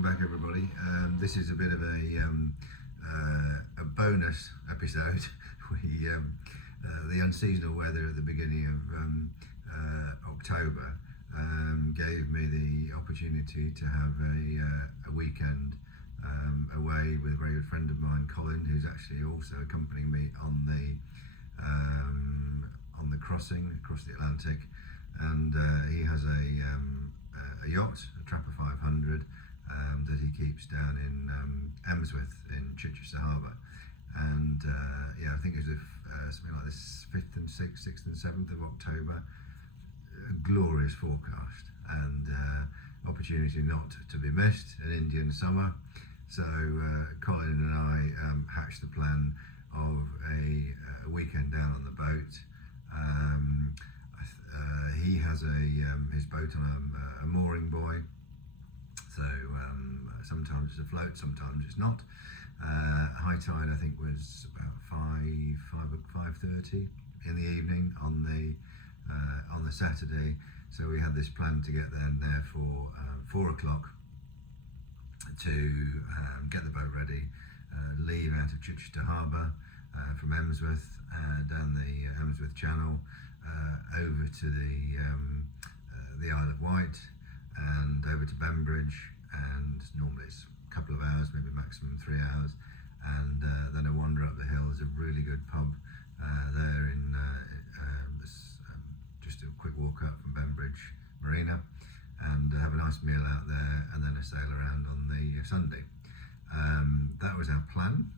welcome back everybody. This is a bit of a bonus episode. The unseasonal weather at the beginning of October gave me the opportunity to have a weekend away with a very good friend of mine, Colin, who's actually also accompanying me on the crossing across the Atlantic, and he has a yacht, a Trapper 500, that he keeps down in Emsworth in Chichester Harbour. And yeah, I think it was something like this 5th and 6th and 7th of October. A glorious forecast and opportunity not to be missed, an Indian summer. So Colin and I hatched the plan of a weekend down on the boat. He has his boat on a mooring buoy, so sometimes it's afloat, sometimes it's not. High tide I think was about 5:30 in the evening on the Saturday, so we had this plan to get there for 4 o'clock to get the boat ready, leave out of Chichester Harbour from Emsworth, down the Emsworth Channel, over to the Isle of Wight and over to Bembridge, and normally it's a couple of hours, maybe maximum 3 hours, and then a wander up the hill. There's a really good pub there in just a quick walk up from Bembridge Marina, and have a nice meal out there, and then a sail around on the Sunday. That was our plan.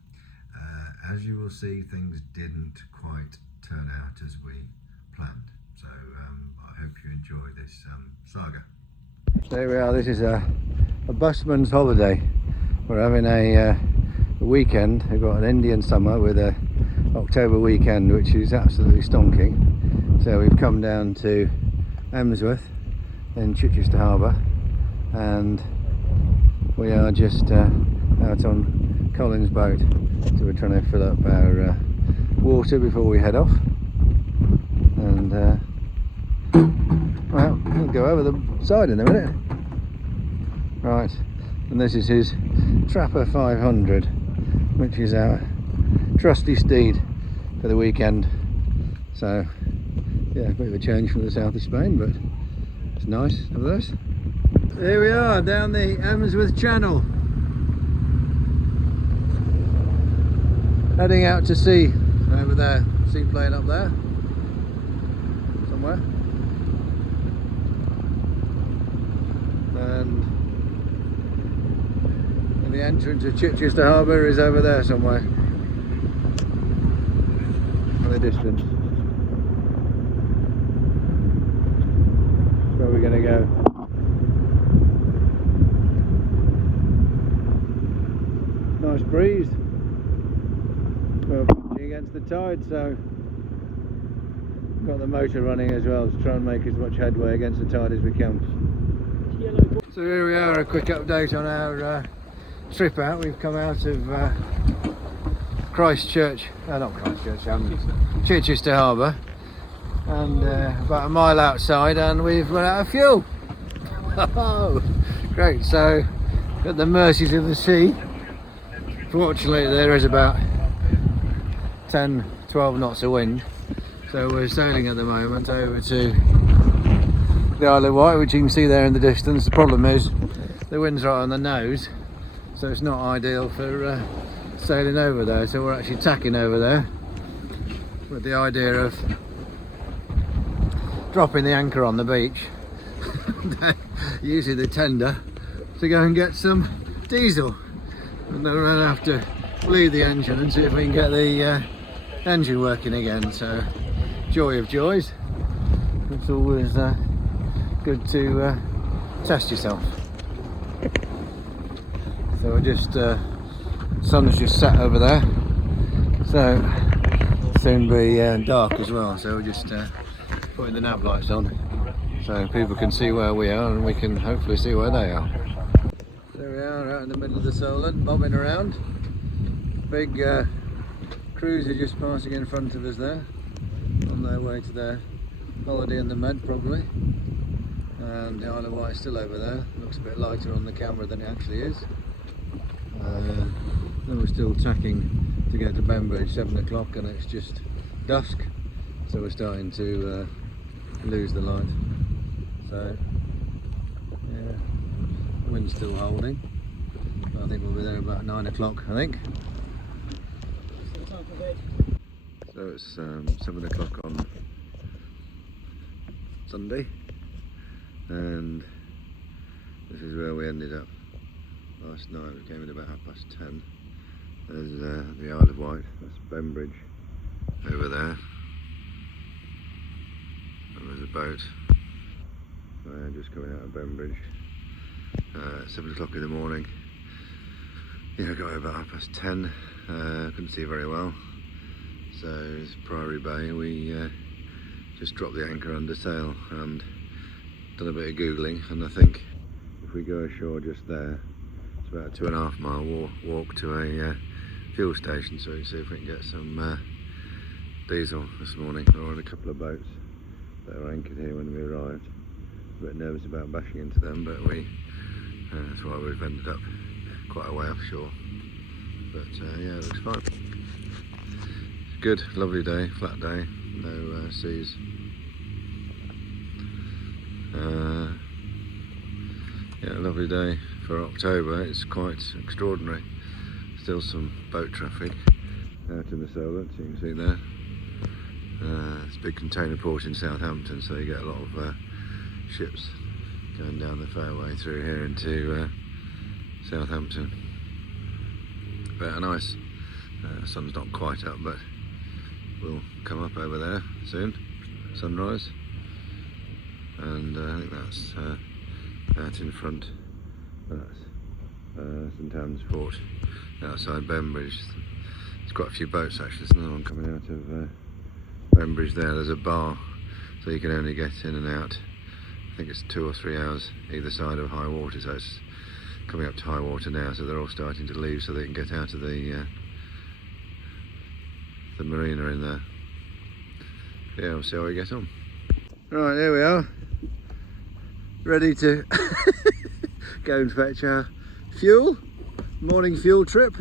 As you will see, things didn't quite turn out as we planned, so I hope you enjoy this saga. So here we are. This is a busman's holiday. We're having a weekend. We've got an Indian summer with a October weekend, which is absolutely stonking. So we've come down to Emsworth in Chichester Harbour, and we are just out on Colin's boat. So we're trying to fill up our water before we head off, and well, we'll go over the side in a minute. Right, and this is his Trapper 500, which is our trusty steed for the weekend. So yeah, a bit of a change from the south of Spain, but it's nice nevertheless. Here we are down the Emsworth Channel, heading out to sea over there. Seaplane up there somewhere, and the entrance to Chichester Harbour is over there somewhere in the distance. Where we're going to go. Nice breeze. We're pushing against the tide, so got the motor running as well to try and make as much headway against the tide as we can. So here we are, a quick update on our trip out. We've come out of Chichester Harbour, and about a mile outside, and we've run out of fuel. Oh, great! So at the mercies of the sea. Fortunately, there is about 10-12 knots of wind, so we're sailing at the moment over to the Isle of Wight, which you can see there in the distance. The problem is the wind's right on the nose, so it's not ideal for sailing over there, so we're actually tacking over there with the idea of dropping the anchor on the beach using the tender to go and get some diesel, and then we'll have to bleed the engine and see if we can get the engine working again. So joy of joys, it's always good to test yourself. So we're just sun's just set over there, so soon be dark as well, so we're just putting the nav lights on so people can see where we are, and we can hopefully see where they are. There we are, out in the middle of the Solent, bobbing around. Big cruiser just passing in front of us there, on their way to their holiday in the Med probably. And the Isle of Wight still over there. Looks looks a bit lighter on the camera than it actually is. Then we're still tacking to get to Bembridge, 7 o'clock, and it's just dusk, so we're starting to lose the light. So yeah, wind's still holding. I think we'll be there about 9 o'clock, I think. So it's 7 o'clock on Sunday, and this is where we ended up last night. We came in about 10:30. There's the Isle of Wight, that's Bembridge over there, and there's a boat just coming out of Bembridge. 7 o'clock in the morning. Yeah, got here about 10:30. Couldn't see very well, so it's Priory Bay. We just dropped the anchor under sail and done a bit of googling, and I think if we go ashore just there, it's about a 2.5 mile walk to a fuel station, so we can see if we can get some diesel this morning. There were a couple of boats that were anchored here when we arrived. A bit nervous about bashing into them, but that's why we've ended up quite a way offshore. But yeah, it looks fine. It's good, lovely day, flat day, no seas. Yeah, lovely day for October. It's quite extraordinary. Still some boat traffic out in the Solent, you can see there. It's a big container port in Southampton, so you get a lot of ships going down the fairway through here into Southampton. But nice. Sun's not quite up, but will come up over there soon. Sunrise, and I think that's out in front. That's St Anne's Port outside Bembridge. There's quite a few boats actually. There's another one coming out of Bembridge there. There's a bar, so you can only get in and out. I think it's 2 or 3 hours either side of high water, so it's coming up to high water now, so they're all starting to leave so they can get out of the marina in there. Yeah, we'll see how we get on. Right, here we are, ready to go and fetch our fuel, morning fuel trip.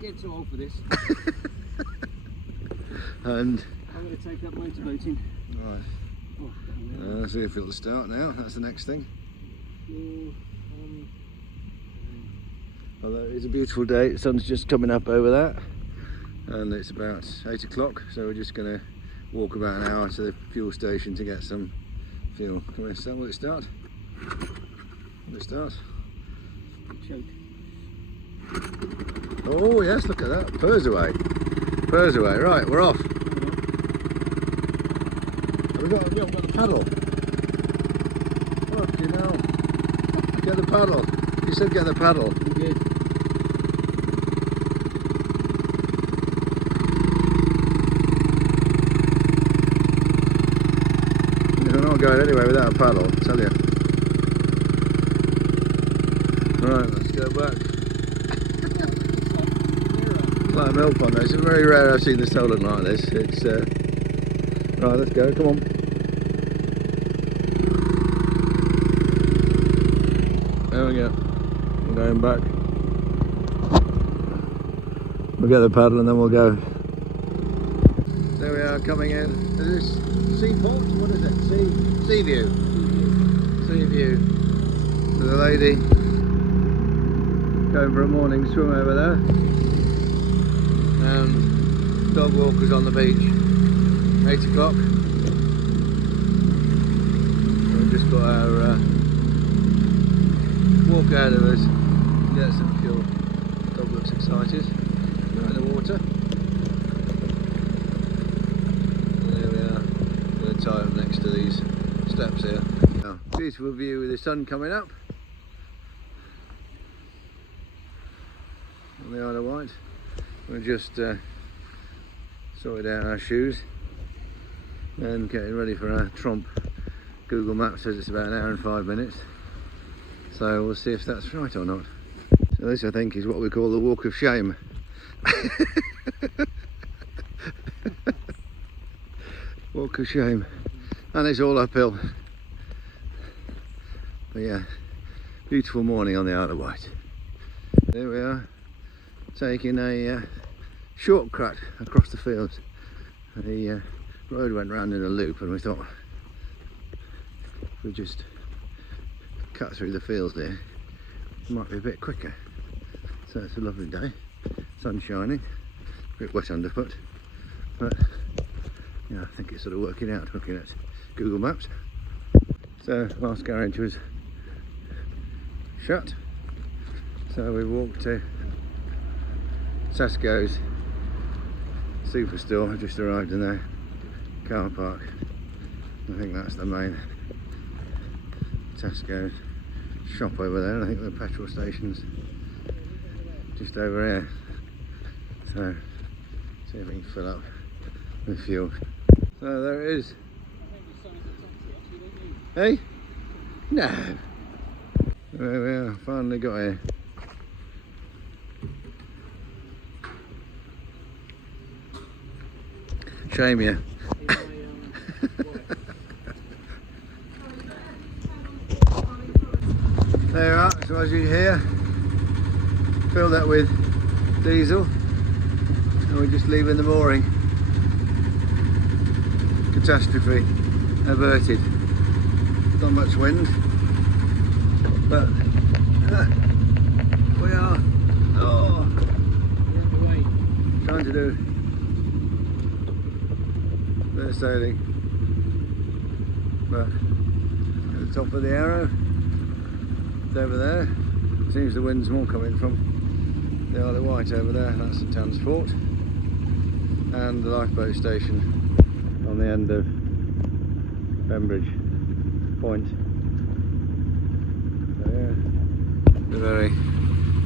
Get too old for this. And I'm going to take up motorboating. Right. Let's see if it'll start now. That's the next thing. Although it's a beautiful day, the sun's just coming up over that, and it's about 8 o'clock, so we're just going to walk about an hour to the fuel station to get some fuel. Come on, Sam, will it start? Will it start? Choke. Oh yes, look at that, purrs away. Purrs away, right, we're off. We haven't got the paddle. Fucking hell. Get the paddle. You said get the paddle. You did. We're not going anywhere without a paddle, I tell you. Right, let's go back. It's like a mill pond though. It's very rare I've seen the Solent like this. It's right, let's go, come on. There we go. We're going back. We'll get the paddle and then we'll go. There we are, coming in. Is this Seaport? What is it? Sea View. Sea View. There's a lady going for a morning swim over there. And dog walkers on the beach. 8 o'clock. We've just got our walk ahead of us to get some fuel. Dog looks excited. We're in the water. And there we are. I'm going to tie up next to these steps here. Oh, beautiful view with the sun coming up on the Isle of Wight. We're just sorted out our shoes and getting ready for our tromp. Google Maps says it's about an hour and 5 minutes, so we'll see if that's right or not. So this, I think, is what we call the walk of shame. Walk of shame, and it's all uphill. But yeah, beautiful morning on the Isle of Wight. There we are, taking a shortcut across the fields. The road went round in a loop, and we thought if we just cut through the fields there, it might be a bit quicker. So it's a lovely day, sun shining, a bit wet underfoot, but yeah, I think it's sort of working out looking at Google Maps. So last garage was shut, so we walked to Tesco's Superstore. Just arrived in their car park. I think that's the main Tesco's shop over there. I think the petrol station's just over here. So see if we can fill up with fuel. So there it is. Hey? No. There we are, finally got here. Shame you. There you are, so as you hear, fill that with diesel and we're just leaving the mooring. Catastrophe averted. Not much wind, but we are trying to do a bit of sailing, but at the top of the arrow, it's over there. Seems the wind's more coming from the Isle of Wight over there. That's the transport and the lifeboat station on the end of Bembridge Point. So yeah, a very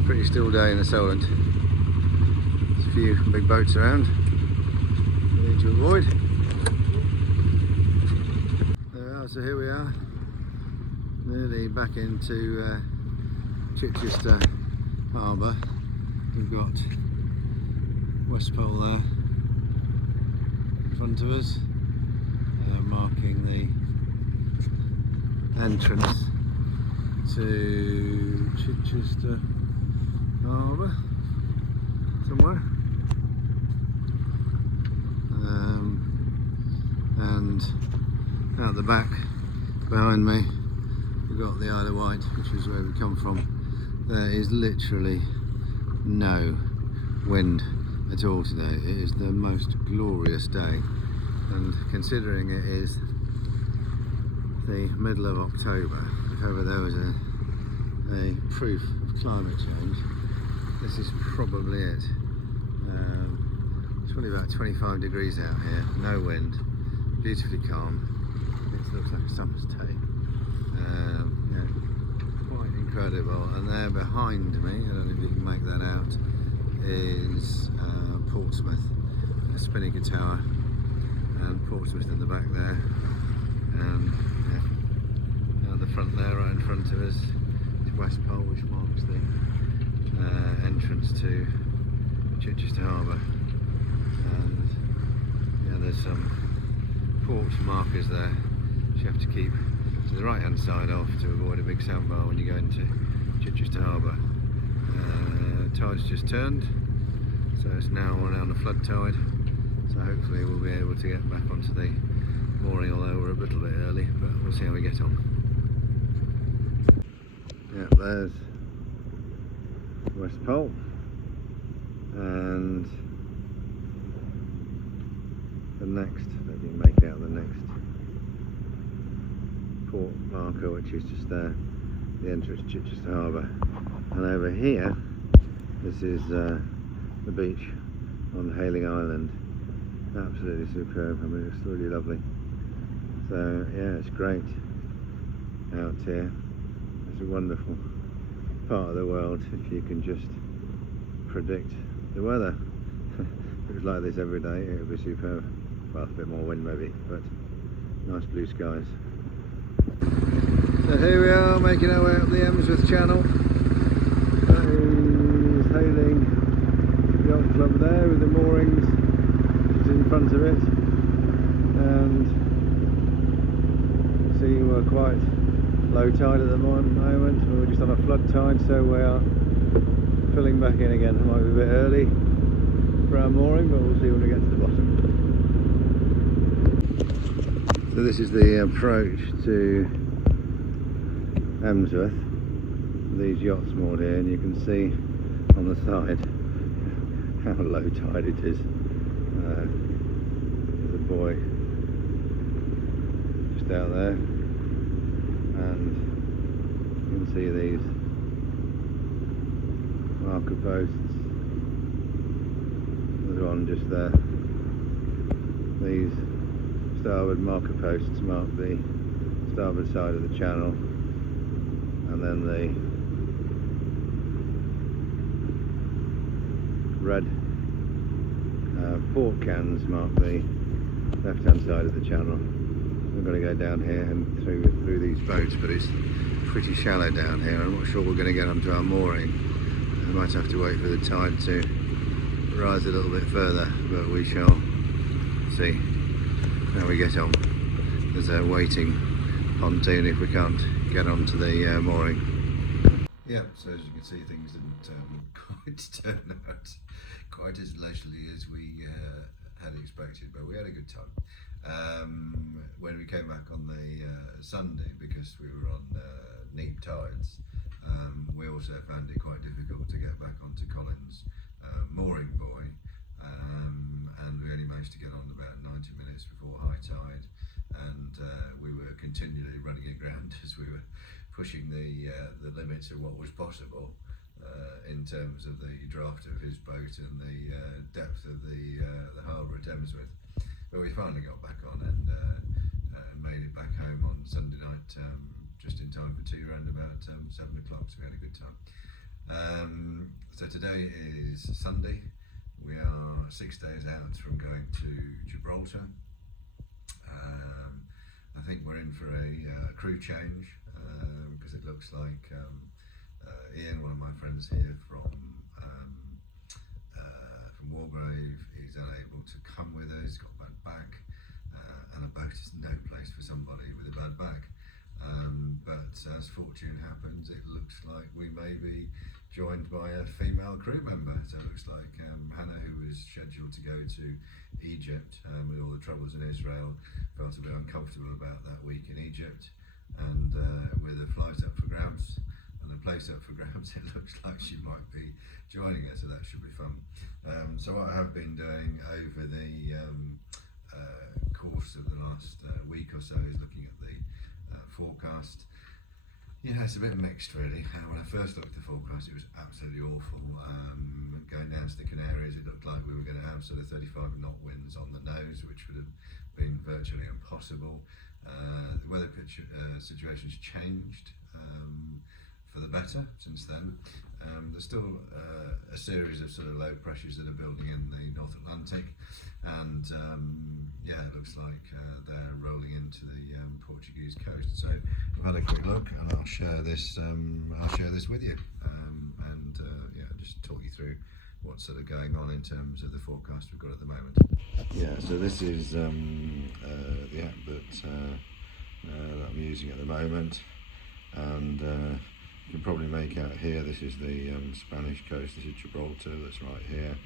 pretty still day in the Solent. There's a few big boats around we need to avoid. There we are, so here we are, nearly back into Chichester Harbour. We've got West Pole there in front of us, marking the entrance to Chichester Harbour somewhere, and out the back behind me we've got the Isle of Wight, which is where we come from. There is literally no wind at all today. It is the most glorious day, and considering it is the middle of October, if ever there was a proof of climate change, this is probably it. It's probably about 25 degrees out here, no wind, beautifully calm. It looks like a summer's day. Yeah, quite incredible. And there behind me, I don't know if you can make that out, is Portsmouth, a Spinnaker Tower, and Portsmouth in the back there. And yeah, the front there, right in front of us, is West Pole, which marks the entrance to Chichester Harbour. And yeah, there's some port markers there, which you have to keep to the right hand side of to avoid a big sandbar when you go into Chichester Harbour. Tide's just turned, so it's now around the flood tide, so hopefully we'll be able to get back onto the mooring, although we're a little bit early, but we'll see how we get on. Yeah, there's West Pole, and the next, let me make out the next port marker, which is just there, the entrance to Chichester Harbour. And over here, this is the beach on Hailing Island. Absolutely superb. I mean, it's really lovely. So yeah, it's great out here. It's a wonderful part of the world if you can just predict the weather. If it was like this every day, it would be superb. Well, a bit more wind maybe, but nice blue skies. So here we are, making our way up the Emsworth Channel. That is Hailing Yacht Club there with the moorings just in front of it, and see we're quite low tide at the moment. We're just on a flood tide, so we are filling back in again. It might be a bit early for our mooring, but we'll see when we get to the bottom. So this is the approach to Emsworth. These yachts moored here, and you can see on the side how low tide it is. There's a buoy just out there, and you can see these marker posts. There's one just there. These starboard marker posts mark the starboard side of the channel, and then the red port cans mark the left hand side of the channel. We're going to go down here and through these boats, but it's pretty shallow down here. I'm not sure we're going to get onto our mooring. We might have to wait for the tide to rise a little bit further, but we shall see how we get on. There's a waiting pontoon if we can't get onto the mooring. Yeah, so as you can see, things didn't quite turn out quite as leisurely as we had expected, but we had a good time. When we came back on the Sunday, because we were on neap tides, we also found it quite difficult to get back onto Colin's mooring buoy, and we only managed to get on about 90 minutes before high tide, and we were continually running aground as we were pushing the limits of what was possible in terms of the draft of his boat and the depth of the harbour at Emsworth. But we finally got back on and made it back home on Sunday night, just in time for tea around about 7 o'clock, so we had a good time. So today is Sunday. We are 6 days out from going to Gibraltar. I think we're in for a crew change, because it looks like Ian, one of my friends here from Wargrave, is unable to come with us, got a bad back, and a boat is no place for somebody with a bad back. But as fortune happens, it looks like we may be joined by a female crew member. So it looks like Hannah, who was scheduled to go to Egypt with all the troubles in Israel, felt a bit uncomfortable about that week in Egypt, and with a flight up for grabs and a place up for grabs, it looks like she might be joining us, so that should be fun. So what I have been doing over the course of the last week or so is looking at the forecast. Yeah, it's a bit mixed really. When I first looked at the forecast, it was absolutely awful. Going down to the Canaries, it looked like we were going to have sort of 35 knot winds on the nose, which would have been virtually impossible. The weather situation's changed for the better since then. There's still a series of sort of low pressures that are building in the North Atlantic, and yeah, it looks like they're rolling into the Portuguese coast. So I've had a quick look, and I'll share this. I'll share this with you, and yeah, just talk you through what's sort of going on in terms of the forecast we've got at the moment. Yeah, so this is the app that I'm using at the moment, and you can probably make out here, this is the Spanish coast, this is Gibraltar, that's right here,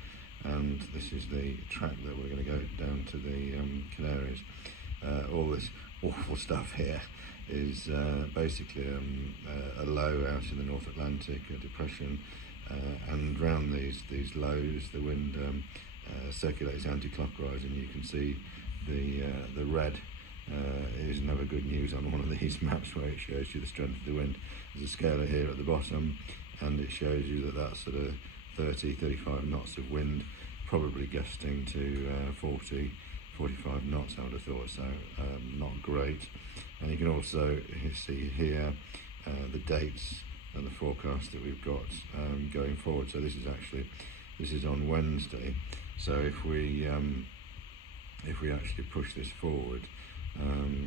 and this is the track that we're going to go down to the Canaries. All this awful stuff here is basically a low out in the North Atlantic, a depression, and around these lows the wind circulates anti-clockwise, and you can see the red is never good news on one of these maps where it shows you the strength of the wind. There's a scaler here at the bottom, and it shows you that sort of 30-35 knots of wind, probably gusting to 40-45 knots, I would have thought, so not great. And you can also see here the dates and the forecast that we've got going forward. So this is on Wednesday. So if we actually push this forward,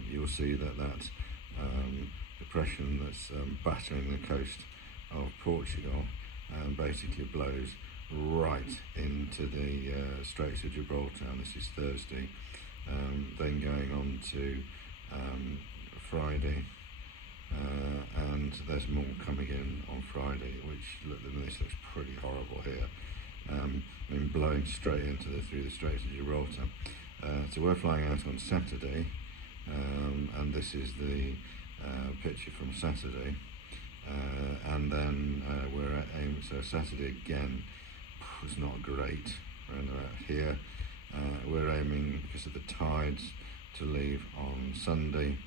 you'll see that depression that's battering the coast of Portugal basically blows right into the Straits of Gibraltar, and this is Thursday. Then going on to Friday, and there's more coming in on Friday, which this looks pretty horrible here. I mean, blowing straight through the Straits of Gibraltar. So we're flying out on Saturday, and this is the picture from Saturday, and then we're aiming. So Saturday again was not great around about here. We're aiming, because of the tides, to leave on Sunday,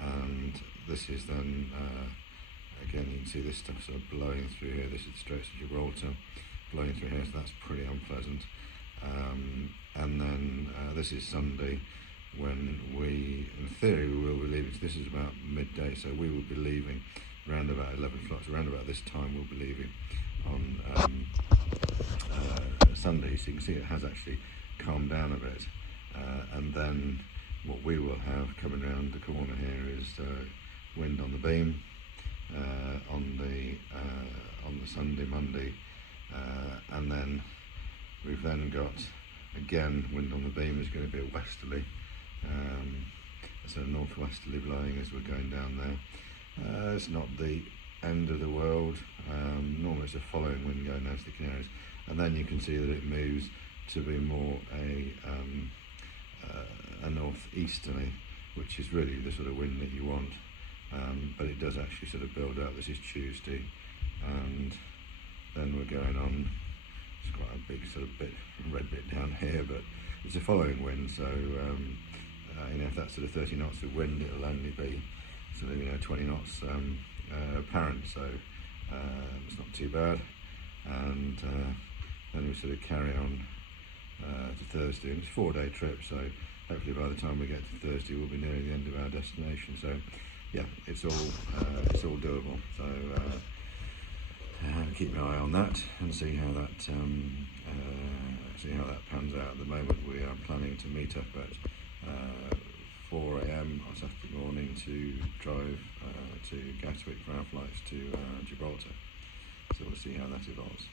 and this is then again, you can see this stuff sort of blowing through here. This is the Straits of Gibraltar blowing through here, so that's pretty unpleasant. And then this is Sunday, when we, in theory, we will be leaving. So this is about midday, so we will be leaving around about 11 o'clock. So around about this time we'll be leaving on Sunday. So you can see it has actually calmed down a bit. And then what we will have coming around the corner here is wind on the beam on the Sunday, Monday, and then we've then got again wind on the beam is going to be a westerly, so northwesterly blowing as we're going down there. It's not the end of the world. Normally it's a following wind going down to the Canaries, and then you can see that it moves to be more a northeasterly, which is really the sort of wind that you want. But it does actually sort of build up. This is Tuesday, and then we're going on. It's quite a big sort of red bit down here, but it's a following wind. So you know, if that's sort of 30 knots of wind, it'll only be sort of 20 knots apparent. So it's not too bad. And then we sort of carry on to Thursday, and it's a 4-day trip. So hopefully by the time we get to Thursday, we'll be nearing the end of our destination. So yeah, it's all doable. So keep an eye on that and see how that pans out. At the moment, we are planning to meet up at 4 AM on Saturday morning to drive to Gatwick for our flights to Gibraltar. So we'll see how that evolves.